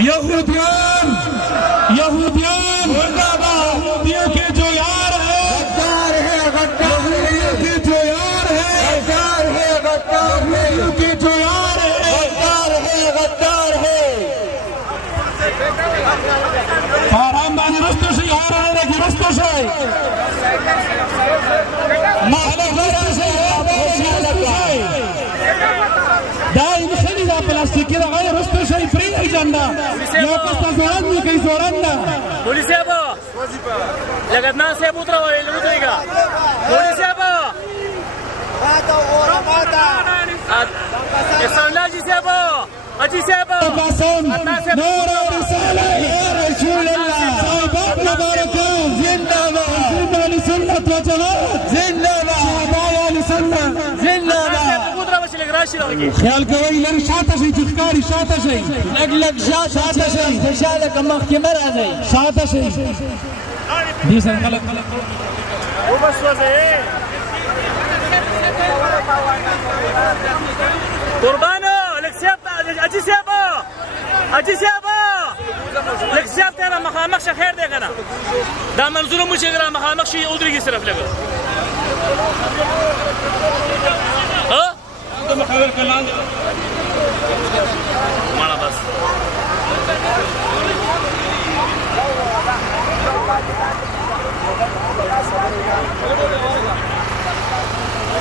यहूदियों के जो यार है गद्दार है, यहूदियों के जो यार है गद्दार है, यहूदियों के जो यार है गद्दार है। आराम बानी रस्तो से यार आने की रस्तो से मालूम रस्तो से دائما خلينا بلاستيك كده غير رستو شيء فري اجندا يا قصه زورنا كي زورنا بوليسيا با لقدنا سيبو ترى ولا لودريغا بوليسيا با هذا ورا هذا اسلاجي سيبو اجي سيبو قسم نور رساله يا رسول الله صاحب مبارك زنده زنده لسنه وجماعه زنده شهداء لسنه زنده خیال کوي لږ شاته شي چې ښکاري شاته شي لږ شاته شي خوشاله که محکمه راځئ شاته شي دې سره خلک وبسوځئ قربانو لږ سیابه اجي سیابه لږ سیاب ته را مخامخ شه خیر دی که نه دا منظور مو چې را مخامخ شي ودرېږي صرف لږ مخاور کلان مانا بس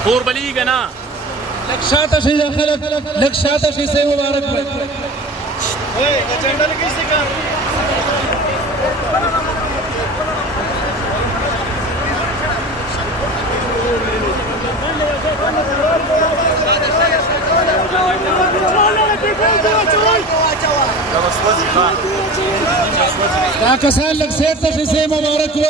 اور بلی گنا لک شاته شي خلک لک شاته شي سي مبارک وي اوه دا چنډا لګي څه کار دا کسان لږ سیر ته شي سي مبارک وي